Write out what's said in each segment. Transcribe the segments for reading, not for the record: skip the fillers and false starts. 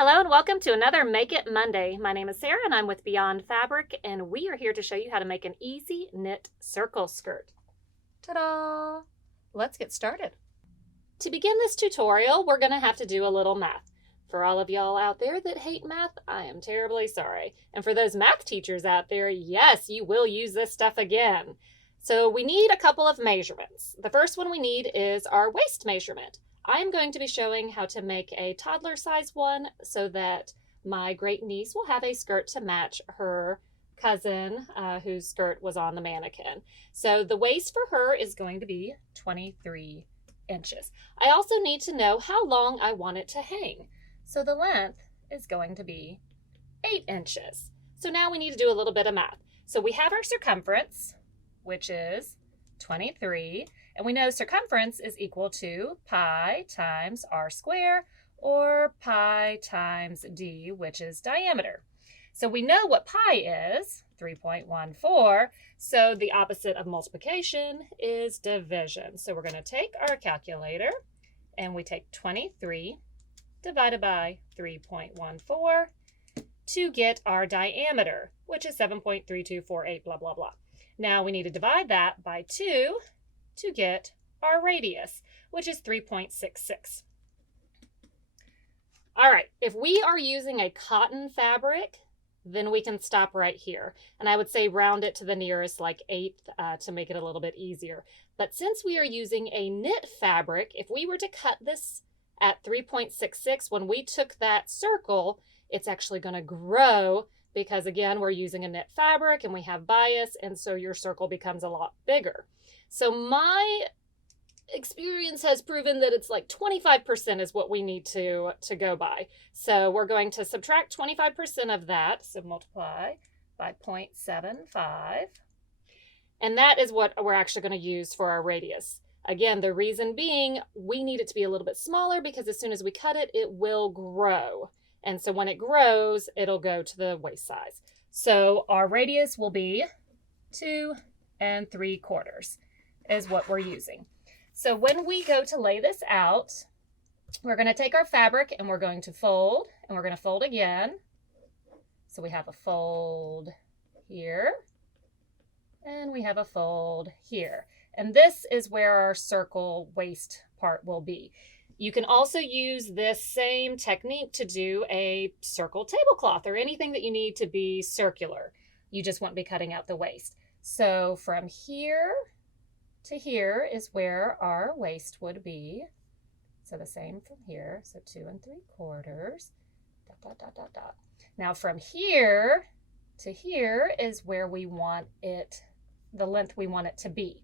Hello and welcome to another Make It Monday. My name is Sarah and I'm with Beyond Fabric, and we are here to show you how to make an easy knit circle skirt. Ta-da! Let's get started. To begin this tutorial, we're going to have to do a little math. For all of y'all out there that hate math, I am terribly sorry. And for those math teachers out there, yes, you will use this stuff again. So we need a couple of measurements. The first one we need is our waist measurement. I'm going to be showing how to make a toddler size one so that my great niece will have a skirt to match her cousin whose skirt was on the mannequin. So the waist for her is going to be 23 inches. I also need to know how long I want it to hang. So the length is going to be 8 inches. So now we need to do a little bit of math. So we have our circumference, which is 23. And we know circumference is equal to pi times r squared, or pi times d, which is diameter. So we know what pi is, 3.14. So the opposite of multiplication is division. So we're going to take our calculator and we take 23 divided by 3.14 to get our diameter, which is 7.3248, blah, blah, blah. Now we need to divide that by 2 to get our radius, which is 3.66. All right, if we are using a cotton fabric, then we can stop right here. And I would say round it to the nearest like eighth to make it a little bit easier. But since we are using a knit fabric, if we were to cut this at 3.66, when we took that circle, it's actually going to grow because, again, we're using a knit fabric and we have bias, and so your circle becomes a lot bigger. So my experience has proven that it's like 25% is what we need to go by. So we're going to subtract 25% of that, so multiply by 0.75, and that is what we're actually going to use for our radius. Again, the reason being we need it to be a little bit smaller because as soon as we cut it, it will grow. And so when it grows, it'll go to the waist size. So our radius will be 2 3/4 is what we're using. So when we go to lay this out, we're going to take our fabric and we're going to fold, and we're going to fold again. So we have a fold here and we have a fold here. And this is where our circle waist part will be. You can also use this same technique to do a circle tablecloth or anything that you need to be circular. You just won't be cutting out the waist. So from here to here is where our waist would be. So the same from here. So 2 3/4. Dot, dot, dot, dot, dot. Now from here to here is where we want it, the length we want it to be.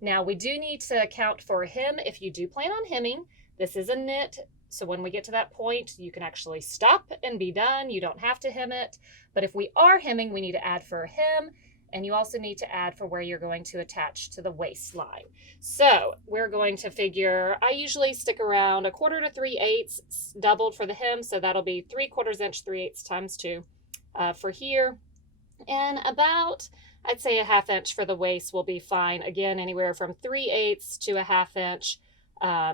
Now we do need to account for hem if you do plan on hemming. This is a knit, so when we get to that point, you can actually stop and be done. You don't have to hem it. But if we are hemming, we need to add for hem, and you also need to add for where you're going to attach to the waistline. So we're going to figure, I usually stick around 1/4 to 3/8 doubled for the hem, so that'll be 3/4 inch, 3/8 times 2 for here. And about, I'd say 1/2 inch for the waist will be fine. Again, anywhere from 3/8 to 1/2 inch.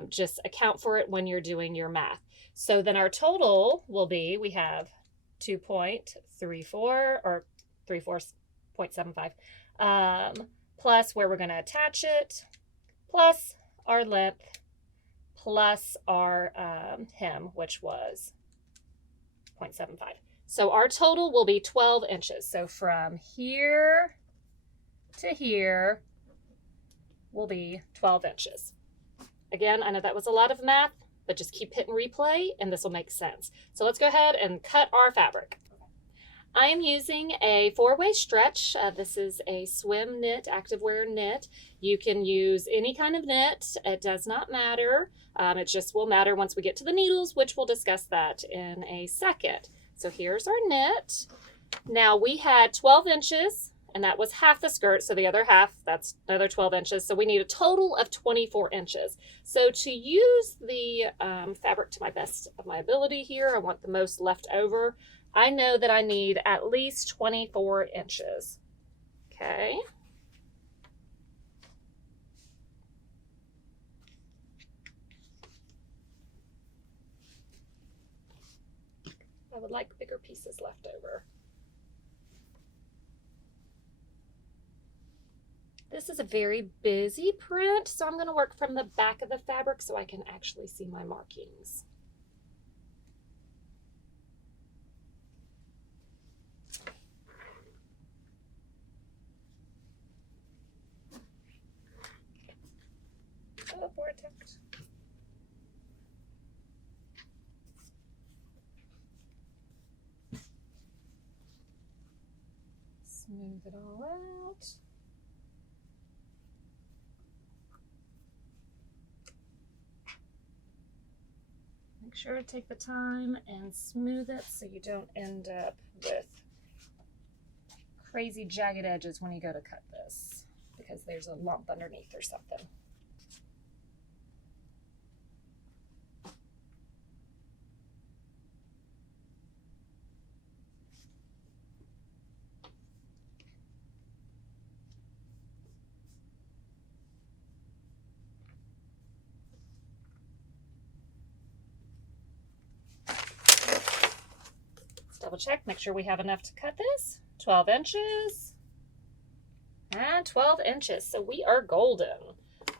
Just account for it when you're doing your math. So then our total will be, we have 2.34 or 3/4.75 plus where we're going to attach it, plus our length, plus our hem, which was 0.75. So our total will be 12 inches. So from here to here will be 12 inches. Again, I know that was a lot of math, but just keep hitting replay and this will make sense. So let's go ahead and cut our fabric. I am using a 4-way stretch. This is a swim knit, activewear knit. You can use any kind of knit. It does not matter. It just will matter once we get to the needles, which we'll discuss that in a second. So here's our knit. Now we had 12 inches. And that was half the skirt, so the other half, that's another 12 inches. So we need a total of 24 inches. So to use the fabric to my best of my ability here, I want the most left over. I know that I need at least 24 inches. Okay. I would like bigger pieces left over. This is a very busy print, so I'm going to work from the back of the fabric so I can actually see my markings. Oh, vortex. Smooth it all out. Make sure to take the time and smooth it so you don't end up with crazy jagged edges when you go to cut this, because there's a lump underneath or something. Double check, make sure we have enough to cut this. 12 inches and 12 inches, so we are golden.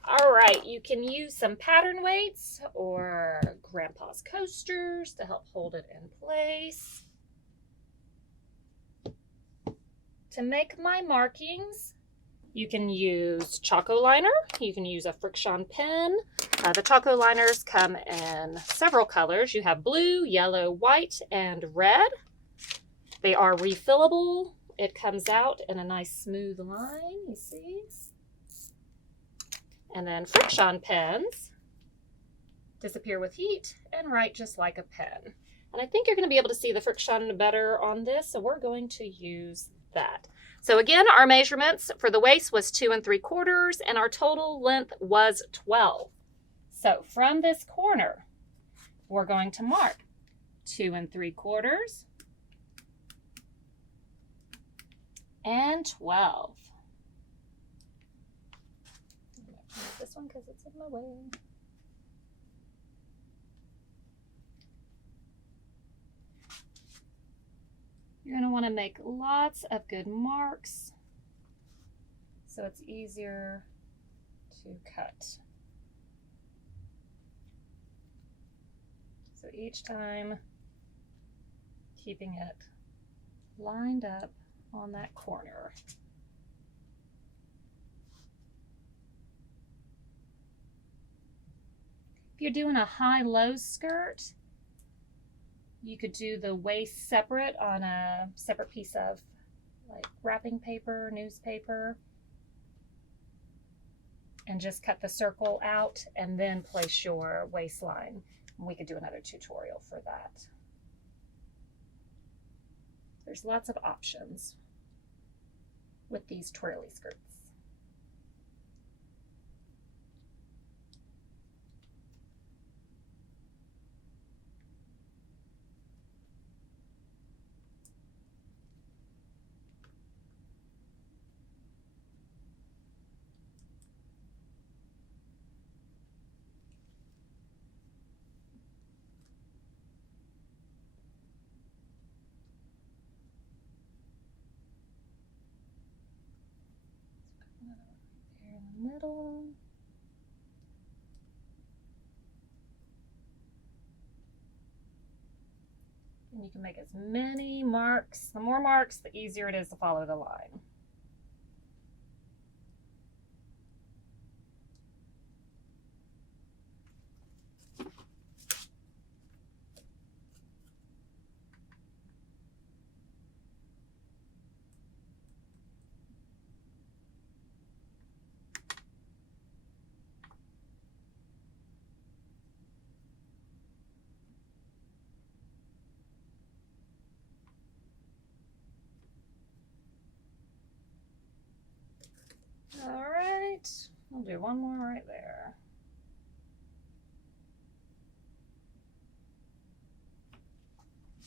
All right, you can use some pattern weights or grandpa's coasters to help hold it in place. To make my markings, you can use Choco liner, you can use a Friction pen. The Choco liners come in several colors. You have blue, yellow, white, and red. They are refillable. It comes out in a nice smooth line, you see. And then Friction pens disappear with heat and write just like a pen. And I think you're going to be able to see the Friction better on this, so we're going to use that. So again, our measurements for the waist was 2 3/4, and our total length was 12. So from this corner, we're going to mark 2 3/4 and 12. I'm going to move this one because it's in my way. You're going to want to make lots of good marks so it's easier to cut. So each time, keeping it lined up on that corner. If you're doing a high-low skirt, you could do the waist separate on a separate piece of like wrapping paper, newspaper, and just cut the circle out and then place your waistline. And we could do another tutorial for that. There's lots of options with these twirly skirts. There in the middle. And you can make as many marks. The more marks, the easier it is to follow the line. All right, I'll do one more right there.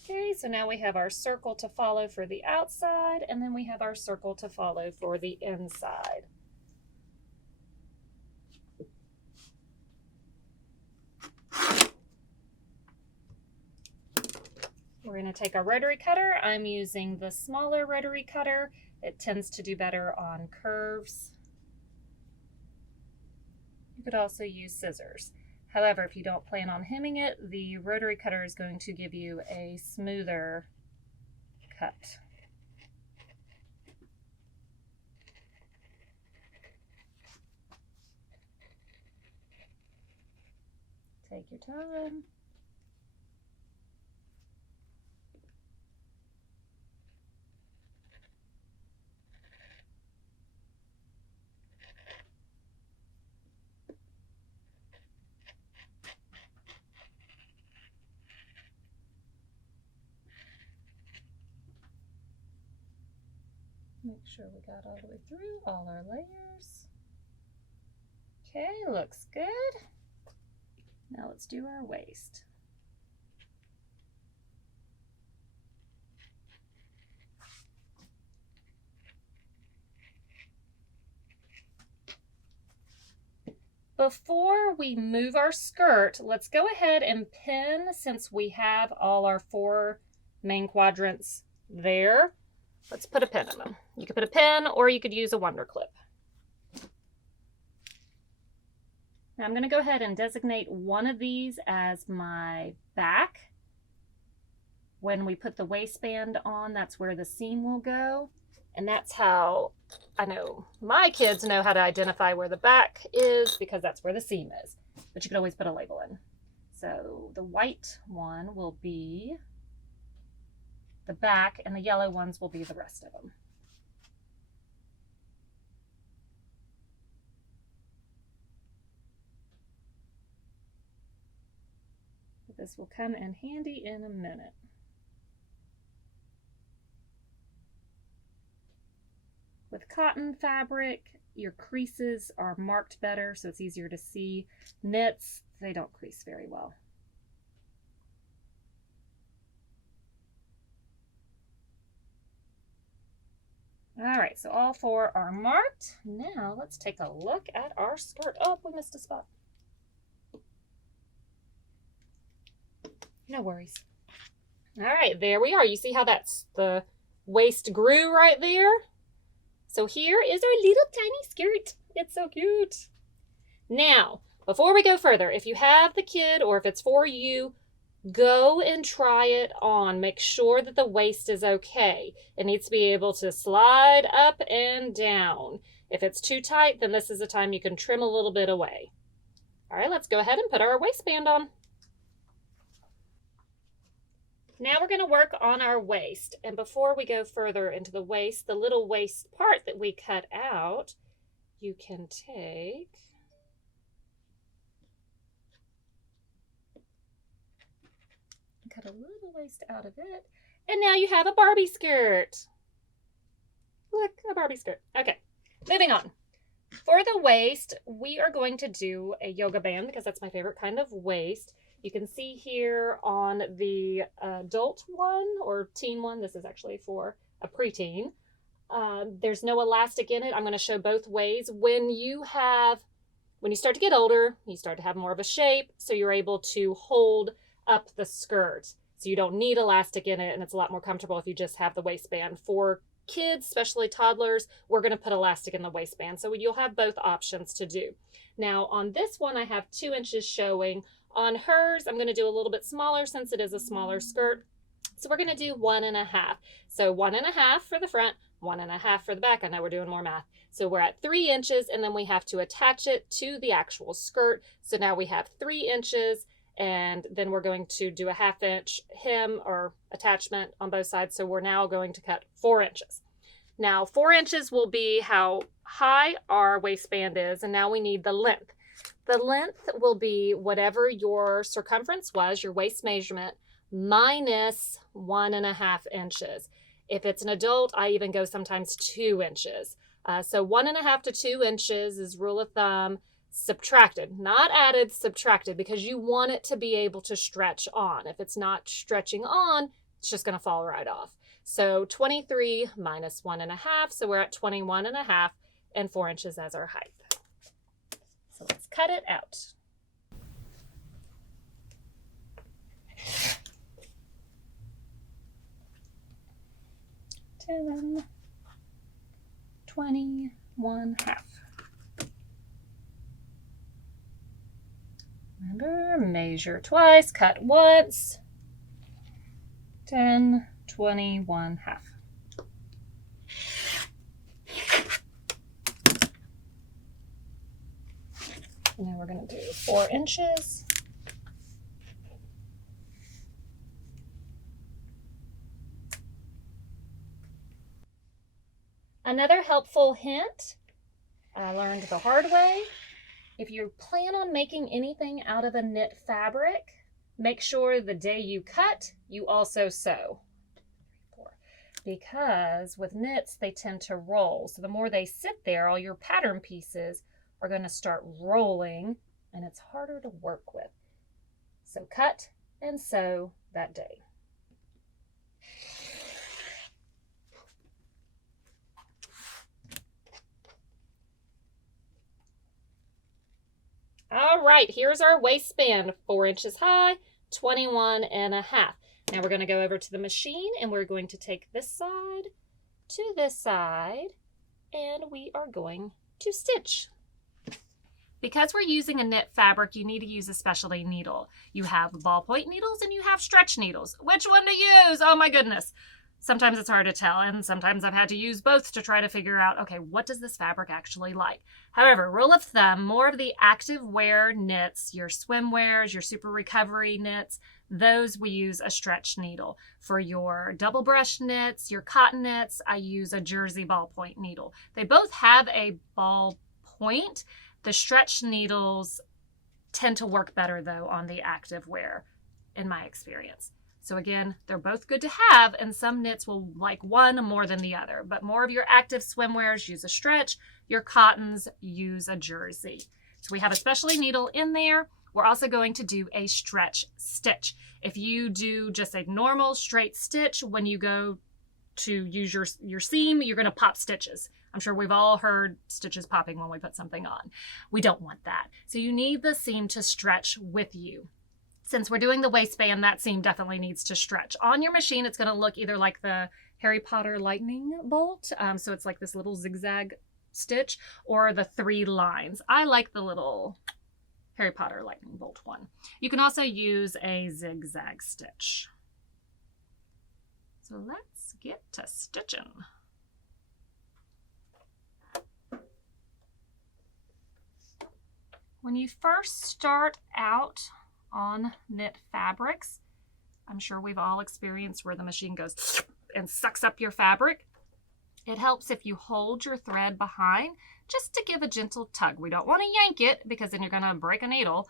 Okay, so now we have our circle to follow for the outside, and then we have our circle to follow for the inside. We're going to take our rotary cutter. I'm using the smaller rotary cutter. It tends to do better on curves. You could also use scissors. However, if you don't plan on hemming it, the rotary cutter is going to give you a smoother cut. Take your time. Make sure we got all the way through all our layers. Okay, looks good. Now let's do our waist. Before we move our skirt, let's go ahead and pin, since we have all our 4 main quadrants there. Let's put a pin in them. You could put a pin or you could use a wonder clip. Now I'm going to go ahead and designate one of these as my back. When we put the waistband on, that's where the seam will go. And that's how I know my kids know how to identify where the back is, because that's where the seam is. But you could always put a label in. So the white one will be the back, and the yellow ones will be the rest of them. But this will come in handy in a minute. With cotton fabric, your creases are marked better, so it's easier to see. Knits, they don't crease very well. All right, so all 4 are marked. Now let's take a look at our skirt. Oh, we missed a spot. No worries. All right, there we are. You see how that's the waist grew right there? So here is our little tiny skirt. It's so cute. Now, before we go further, if you have the kid or if it's for you, go and try it on. Make sure that the waist is okay. It needs to be able to slide up and down. If it's too tight, then this is the time you can trim a little bit away. All right, let's go ahead and put our waistband on. Now we're going to work on our waist. And before we go further into the waist, the little waist part that we cut out, you can take cut a little waist out of it. And now you have a Barbie skirt. Look, a Barbie skirt. Okay, moving on. For the waist, we are going to do a yoga band because that's my favorite kind of waist. You can see here on the adult one or teen one, this is actually for a preteen. There's no elastic in it. I'm going to show both ways. When you start to get older, you start to have more of a shape, so you're able to hold up the skirt. So you don't need elastic in it, and it's a lot more comfortable if you just have the waistband. For kids, especially toddlers, we're going to put elastic in the waistband. So you'll have both options to do. Now on this one, I have 2 inches showing. On hers, I'm going to do a little bit smaller since it is a smaller skirt. So we're going to do 1.5. So 1.5 for the front, 1.5 for the back. I know we're doing more math. So we're at 3 inches, and then we have to attach it to the actual skirt. So now we have 3 inches, and then we're going to do a 1/2 inch hem or attachment on both sides. So we're now going to cut 4 inches. Now 4 inches will be how high our waistband is, and now we need the length. The length will be whatever your circumference was, your waist measurement, minus 1.5 inches. If it's an adult, I even go sometimes 2 inches. So 1.5 to 2 inches is rule of thumb. Subtracted, not added, subtracted, because you want it to be able to stretch on. If it's not stretching on, it's just going to fall right off. So 23 minus 1.5, so we're at 21.5, and 4 inches as our height. So let's cut it out. 10, 20, 1/2. Remember, measure twice, cut once. 10, 20, 1/2. Now we're going to do 4 inches. Another helpful hint I learned the hard way. If you plan on making anything out of a knit fabric, make sure the day you cut, you also sew. Because with knits, they tend to roll. So the more they sit there, all your pattern pieces are going to start rolling, and it's harder to work with. So cut and sew that day. All right, here's our waistband, 4 inches high, 21.5. Now we're going to go over to the machine, and we're going to take this side to this side, and we are going to stitch. Because we're using a knit fabric, you need to use a specialty needle. You have ballpoint needles and you have stretch needles. Which one to use? Oh my goodness. Sometimes it's hard to tell, and sometimes I've had to use both to try to figure out, okay, what does this fabric actually like? However, rule of thumb, more of the active wear knits, your swimwears, your super recovery knits, those we use a stretch needle. For your double brush knits, your cotton knits, I use a jersey ballpoint needle. They both have a ball point. The stretch needles tend to work better though on the active wear in my experience. So again, they're both good to have, and some knits will like one more than the other, but more of your active swimwears use a stretch, your cottons use a jersey. So we have a specialty needle in there. We're also going to do a stretch stitch. If you do just a normal straight stitch, when you go to use your seam, you're going to pop stitches. I'm sure we've all heard stitches popping when we put something on. We don't want that. So you need the seam to stretch with you. Since we're doing the waistband, that seam definitely needs to stretch. On your machine, it's going to look either like the Harry Potter lightning bolt, so it's like this little zigzag stitch, or the 3 lines. I like the little Harry Potter lightning bolt one. You can also use a zigzag stitch. So let's get to stitching. When you first start out on knit fabrics, I'm sure we've all experienced where the machine goes and sucks up your fabric. It helps if you hold your thread behind just to give a gentle tug. We don't want to yank it because then you're going to break a needle,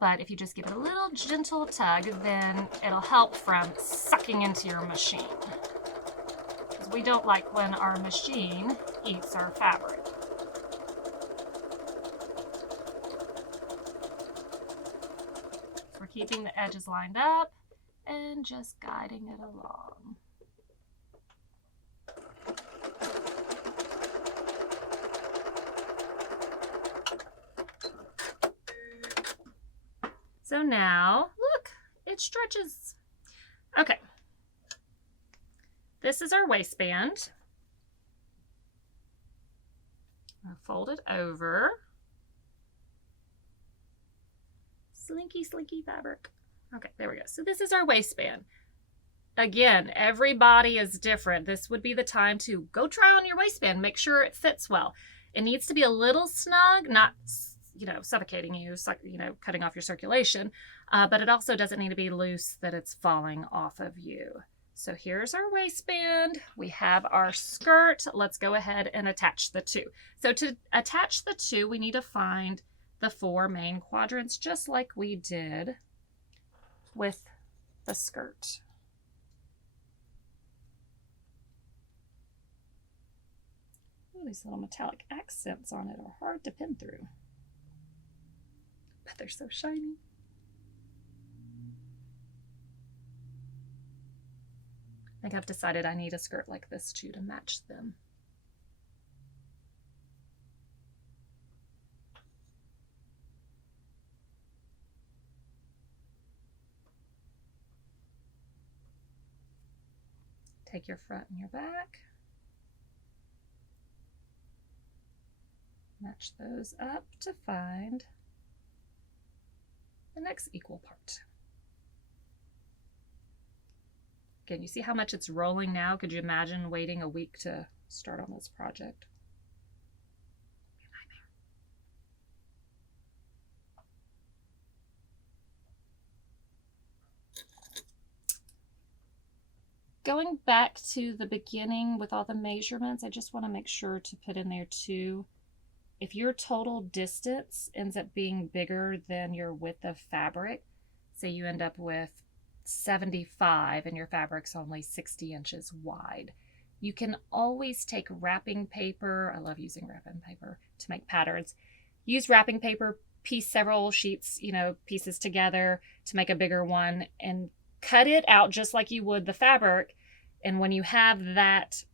but if you just give it a little gentle tug, then it'll help from sucking into your machine. Because we don't like when our machine eats our fabric. We're keeping the edges lined up and just guiding it along. So now, look, it stretches. Okay. This is our waistband. I'll fold it over. Slinky, slinky fabric. Okay, there we go. So this is our waistband. Again, every body is different. This would be the time to go try on your waistband. Make sure it fits well. It needs to be a little snug, not, suffocating you, cutting off your circulation. But it also doesn't need to be loose that it's falling off of you. So here's our waistband. We have our skirt. Let's go ahead and attach the two. So to attach the two, we need to find the 4 main quadrants, just like we did with the skirt. Ooh, these little metallic accents on it are hard to pin through, but they're so shiny. I think I've decided I need a skirt like this too to match them. Take your front and your back, Match those up to find the next equal part. Again, you see how much it's rolling now? Could you imagine waiting a week to start on this project? Going back to the beginning with all the measurements, I just want to make sure to put in there too, if your total distance ends up being bigger than your width of fabric, say you end up with 75 and your fabric's only 60 inches wide, you can always take wrapping paper. I love using wrapping paper to make patterns. Use wrapping paper, piece several sheets, pieces together to make a bigger one, and cut it out just like you would the fabric. And when you have that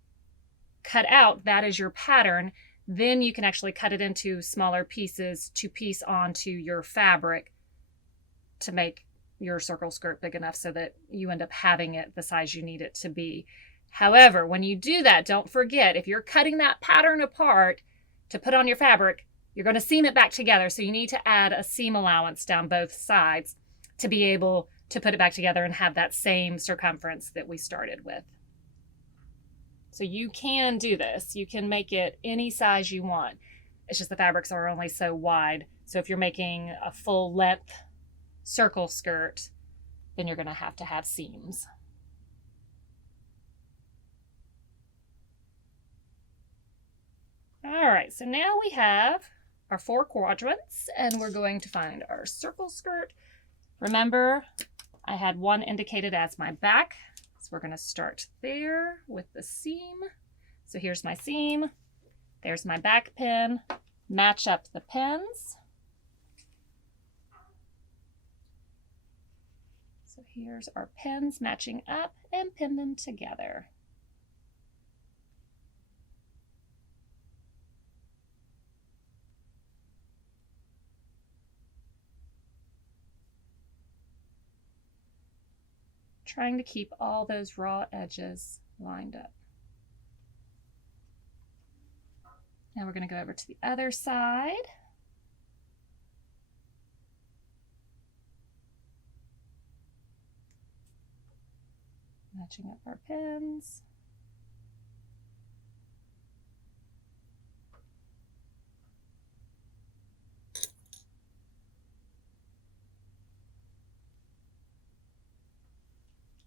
cut out, that is your pattern. Then you can actually cut it into smaller pieces to piece onto your fabric to make your circle skirt big enough so that you end up having it the size you need it to be. However, when you do that, don't forget, if you're cutting that pattern apart to put on your fabric, you're going to seam it back together. So you need to add a seam allowance down both sides to be able to put it back together and have that same circumference that we started with. So you can do this. You can make it any size you want. It's just the fabrics are only so wide. So if you're making a full length circle skirt, then you're going to have seams. All right, so now we have our 4 quadrants and we're going to find our circle skirt. Remember, I had one indicated as my back. So we're going to start there with the seam. So here's my seam. There's my back pin. Match up the pins. So here's our pins matching up and pin them together. Trying to keep all those raw edges lined up. Now we're going to go over to the other side. Matching up our pins.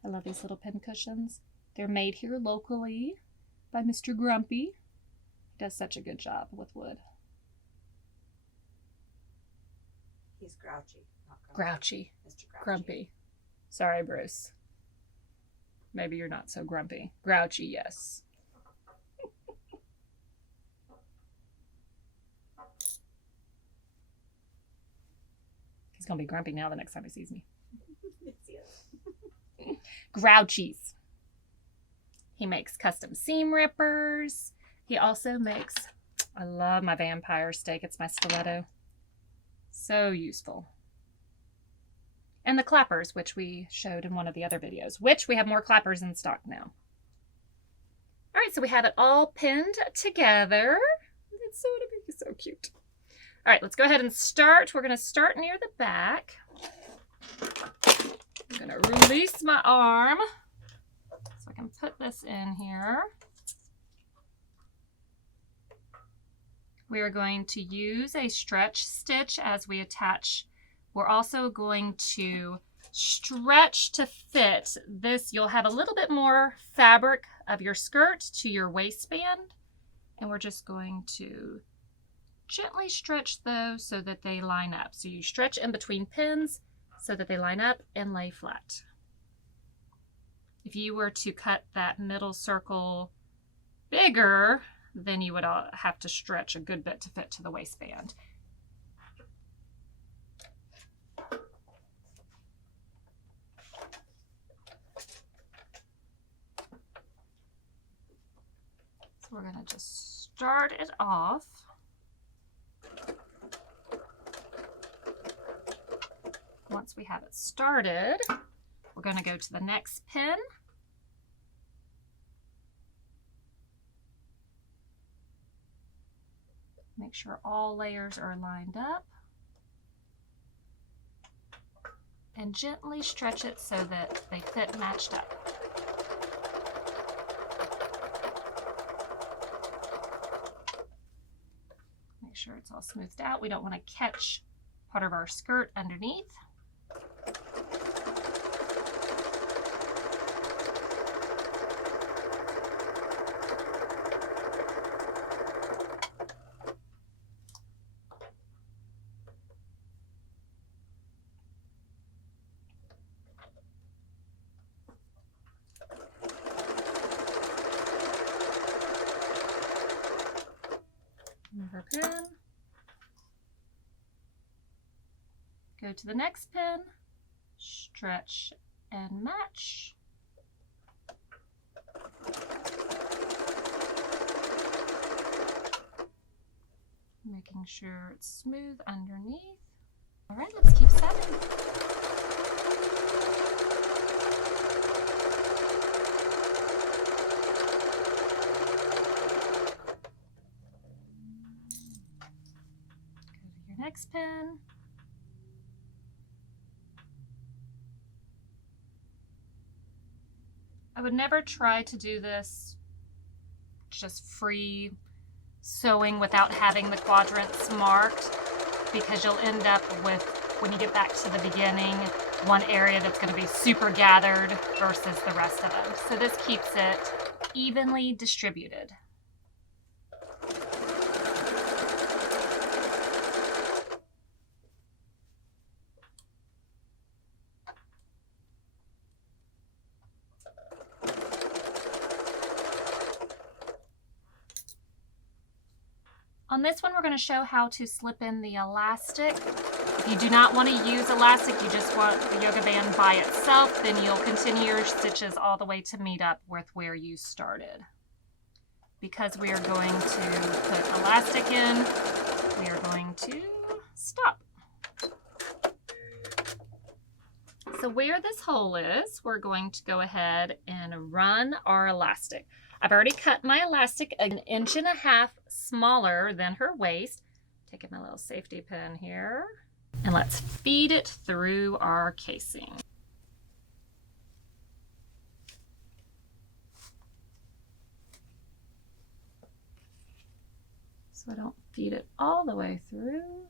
I love these little pin cushions. They're made here locally by Mr. Grumpy. He does such a good job with wood. He's grouchy, not Grouchy. Mr. Grumpy. Sorry, Bruce. Maybe you're not so grumpy. Grouchy, yes. He's going to be grumpy now the next time he sees me. Grouchies. He makes custom seam rippers. He also makes, I love my vampire stake. It's my stiletto. So useful. And the clappers, which we showed in one of the other videos, which we have more clappers in stock now. All right, so we have it all pinned together. It's so cute. All right, let's go ahead and start. We're going to start near the back. I'm going to release my arm so I can put this in here. We are going to use a stretch stitch as we attach. We're also going to stretch to fit this. You'll have a little bit more fabric of your skirt to your waistband, and we're just going to gently stretch those so that they line up. So you stretch in between pins so that they line up and lay flat. If you were to cut that middle circle bigger, then you would have to stretch a good bit to fit to the waistband. So we're going to just start it off. Once we have it started, we're going to go to the next pin. Make sure all layers are lined up. And gently stretch it so that they fit matched up. Make sure it's all smoothed out. We don't want to catch part of our skirt underneath. Move our pin. Go to the next pin, stretch and match. Making sure it's smooth underneath. All right, let's keep sewing. Next pin. I would never try to do this just free sewing without having the quadrants marked, because you'll end up with, when you get back to the beginning, one area that's going to be super gathered versus the rest of them. So this keeps it evenly distributed. On this one, we're going to show how to slip in the elastic. If you do not want to use elastic, you just want the yoga band by itself, then you'll continue your stitches all the way to meet up with where you started. Because we are going to put elastic in, we are going to stop. So where this hole is, we're going to go ahead and run our elastic. I've already cut my elastic 1.5 inches smaller than her waist. Taking my little safety pin here. And let's feed it through our casing. So I don't feed it all the way through.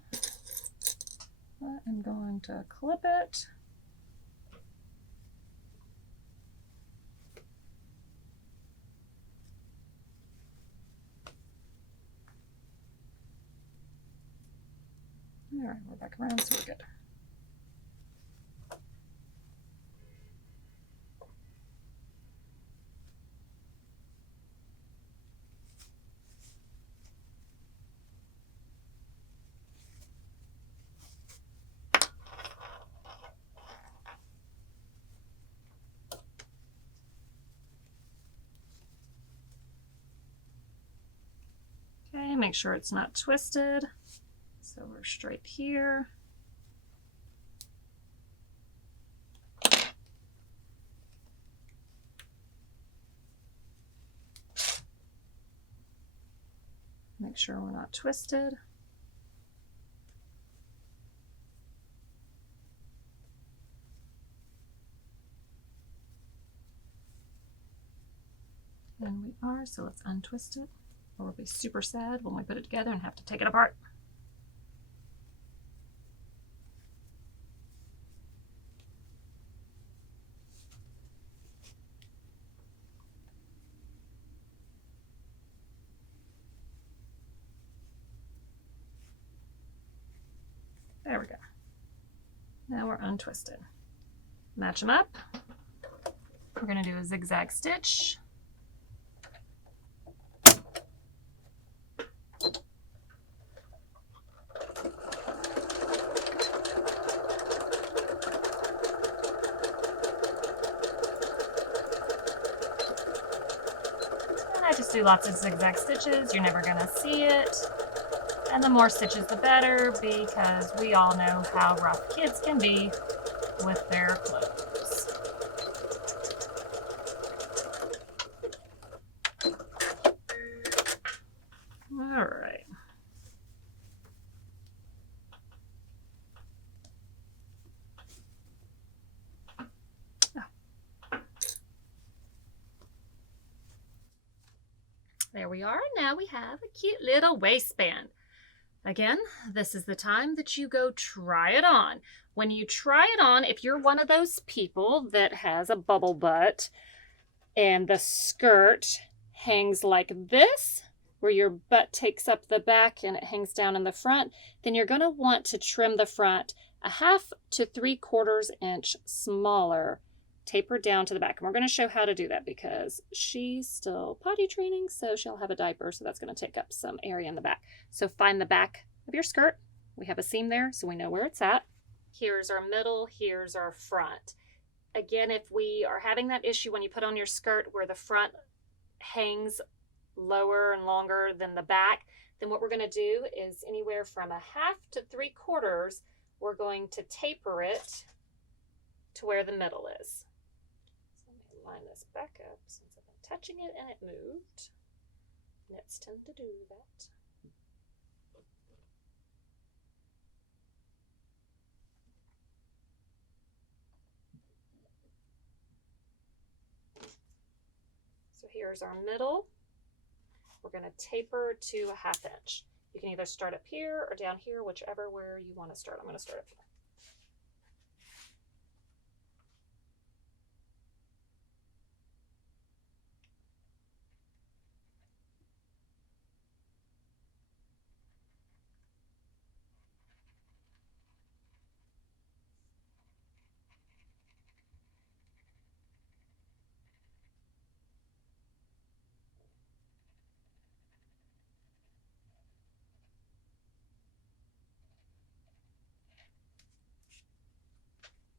I'm going to clip it. All right, we're back around, so we're good. Okay, make sure it's not twisted. So we're straight here. Make sure we're not twisted. And we are, so let's untwist it, or we'll be super sad when we put it together and have to take it apart. There we go. Now we're untwisted. Match them up. We're going to do a zigzag stitch. And I just do lots of zigzag stitches. You're never going to see it. And the more stitches, the better, because we all know how rough kids can be with their clothes. All right. There we are. Now we have a cute little waistband. Again, this is the time that you go try it on. When you try it on, if you're one of those people that has a bubble butt and the skirt hangs like this, where your butt takes up the back and it hangs down in the front, then you're going to want to trim the front 1/2 to 3/4 inch smaller, taper down to the back. And we're going to show how to do that because she's still potty training, so she'll have a diaper, so that's going to take up some area in the back. So find the back of your skirt. We have a seam there, so we know where it's at. Here's our middle, here's our front. Again, if we are having that issue when you put on your skirt where the front hangs lower and longer than the back, then what we're going to do is anywhere from 1/2 to 3/4, we're going to taper it to where the middle is. So let me line this back up since I've been touching it and it moved. Knits tend to do that. So here's our middle. We're going to taper to 1/2 inch. You can either start up here or down here, whichever where you want to start. I'm going to start up here.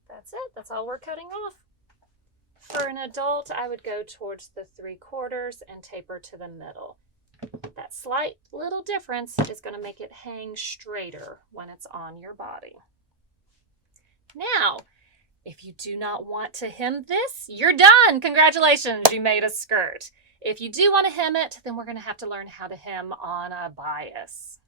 That's it. That's all we're cutting off. For an adult, I would go towards the 3/4 and taper to the middle. That slight little difference is going to make it hang straighter when it's on your body. Now, if you do not want to hem this, you're done. Congratulations, you made a skirt. If you do want to hem it, then we're going to have to learn how to hem on a bias.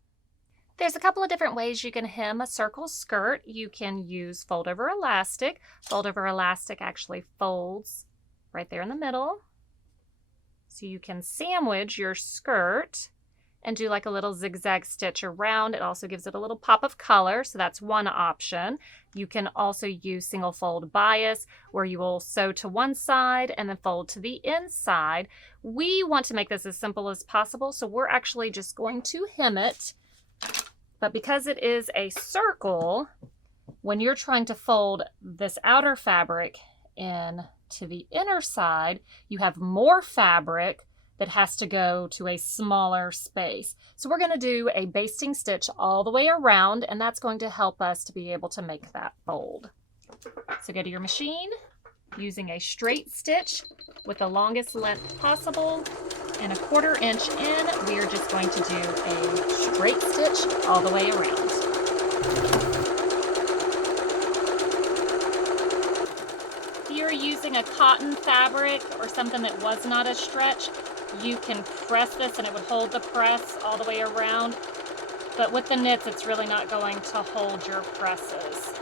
There's a couple of different ways you can hem a circle skirt. You can use fold over elastic. Fold over elastic actually folds right there in the middle. So you can sandwich your skirt and do like a little zigzag stitch around. It also gives it a little pop of color, so that's one option. You can also use single fold bias where you will sew to one side and then fold to the inside. We want to make this as simple as possible, so we're actually just going to hem it. But because it is a circle, when you're trying to fold this outer fabric in to the inner side, you have more fabric that has to go to a smaller space. So we're going to do a basting stitch all the way around, and that's going to help us to be able to make that fold. So go to your machine using a straight stitch with the longest length possible, and 1/4 inch in, we are just going to do a straight stitch all the way around. If you're using a cotton fabric or something that was not a stretch, you can press this and it would hold the press all the way around. But with the knits, it's really not going to hold your presses.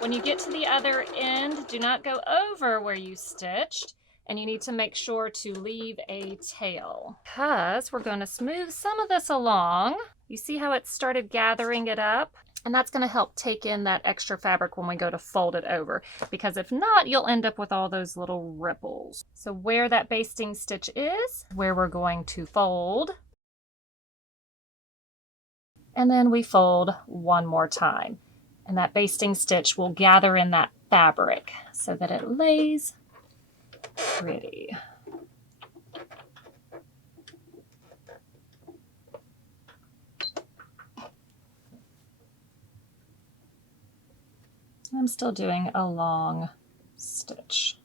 When you get to the other end, do not go over where you stitched. And you need to make sure to leave a tail because we're going to smooth some of this along. You see how it started gathering it up? And that's going to help take in that extra fabric when we go to fold it over, because if not, you'll end up with all those little ripples. So where that basting stitch is, where we're going to fold. And then we fold one more time. And that basting stitch will gather in that fabric so that it lays pretty. I'm still doing a long stitch.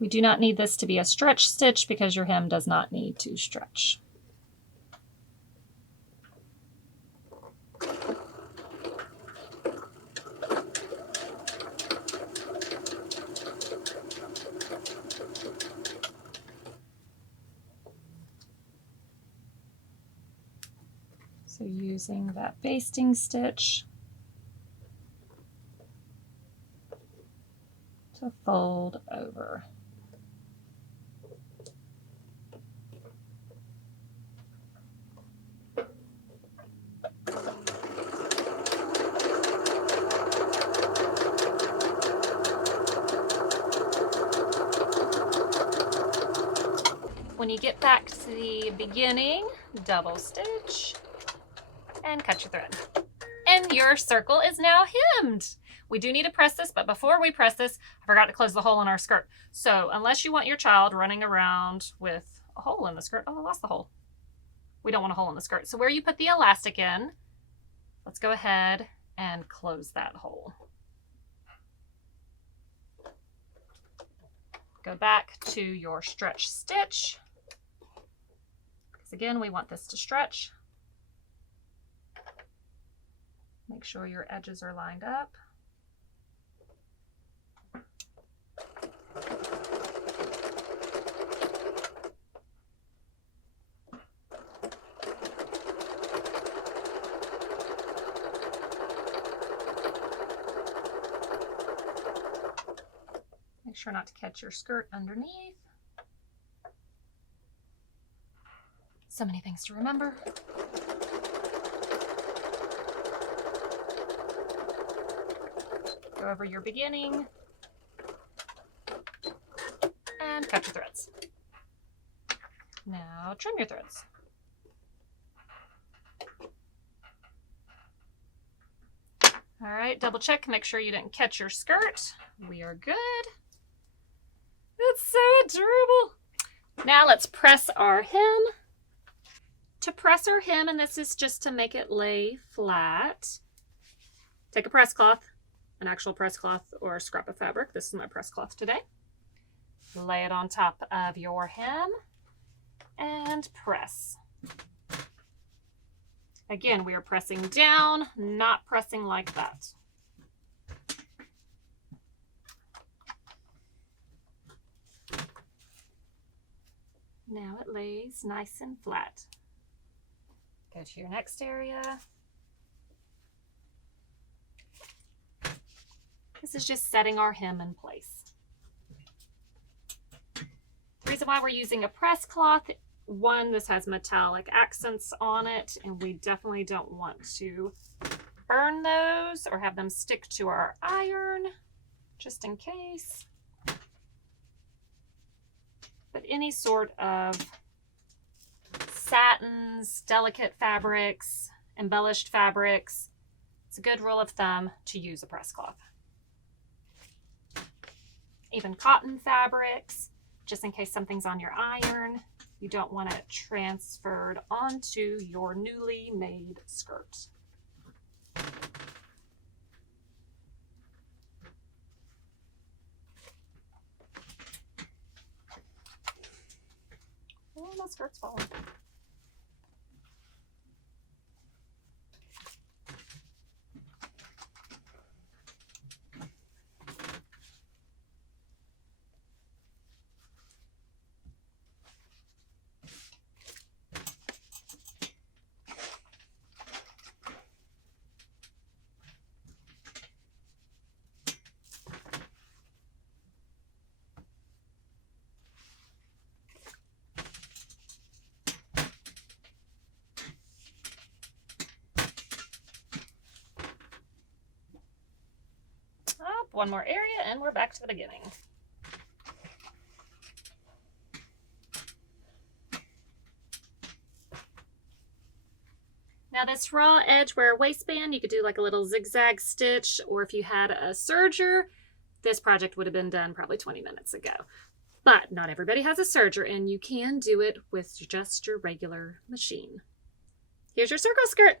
We do not need this to be a stretch stitch because your hem does not need to stretch. So using that basting stitch to fold over. When you get back to the beginning, double stitch and cut your thread. And your circle is now hemmed. We do need to press this, but before we press this, I forgot to close the hole in our skirt. So unless you want your child running around with a hole in the skirt, oh, I lost the hole. We don't want a hole in the skirt. So where you put the elastic in, let's go ahead and close that hole. Go back to your stretch stitch, because again, we want this to stretch. Make sure your edges are lined up. Make sure not to catch your skirt underneath. So many things to remember. Go over your beginning and cut your threads. Now trim your threads. All right, double check, make sure you didn't catch your skirt. We are good. That's so adorable. Now let's press our hem. To press our hem, and this is just to make it lay flat, take a press cloth, an actual press cloth or a scrap of fabric. This is my press cloth today. Lay it on top of your hem and press. Again, we are pressing down, not pressing like that. Now it lays nice and flat. Go to your next area. This is just setting our hem in place. The reason why we're using a press cloth, one, this has metallic accents on it, and we definitely don't want to burn those or have them stick to our iron, just in case. But any sort of satins, delicate fabrics, embellished fabrics, it's a good rule of thumb to use a press cloth. Even cotton fabrics, just in case something's on your iron, you don't want it transferred onto your newly made skirt. Oh, my skirt's falling. One more area and we're back to the beginning. Now this raw edge wear waistband, you could do like a little zigzag stitch, or if you had a serger, this project would have been done probably 20 minutes ago. But not everybody has a serger, and you can do it with just your regular machine. Here's your circle skirt.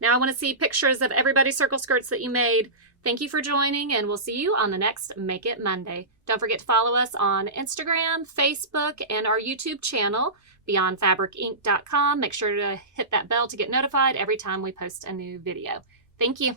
Now I want to see pictures of everybody's circle skirts that you made. Thank you for joining, and we'll see you on the next Make It Monday. Don't forget to follow us on Instagram, Facebook, and our YouTube channel, beyondfabricinc.com. Make sure to hit that bell to get notified every time we post a new video. Thank you.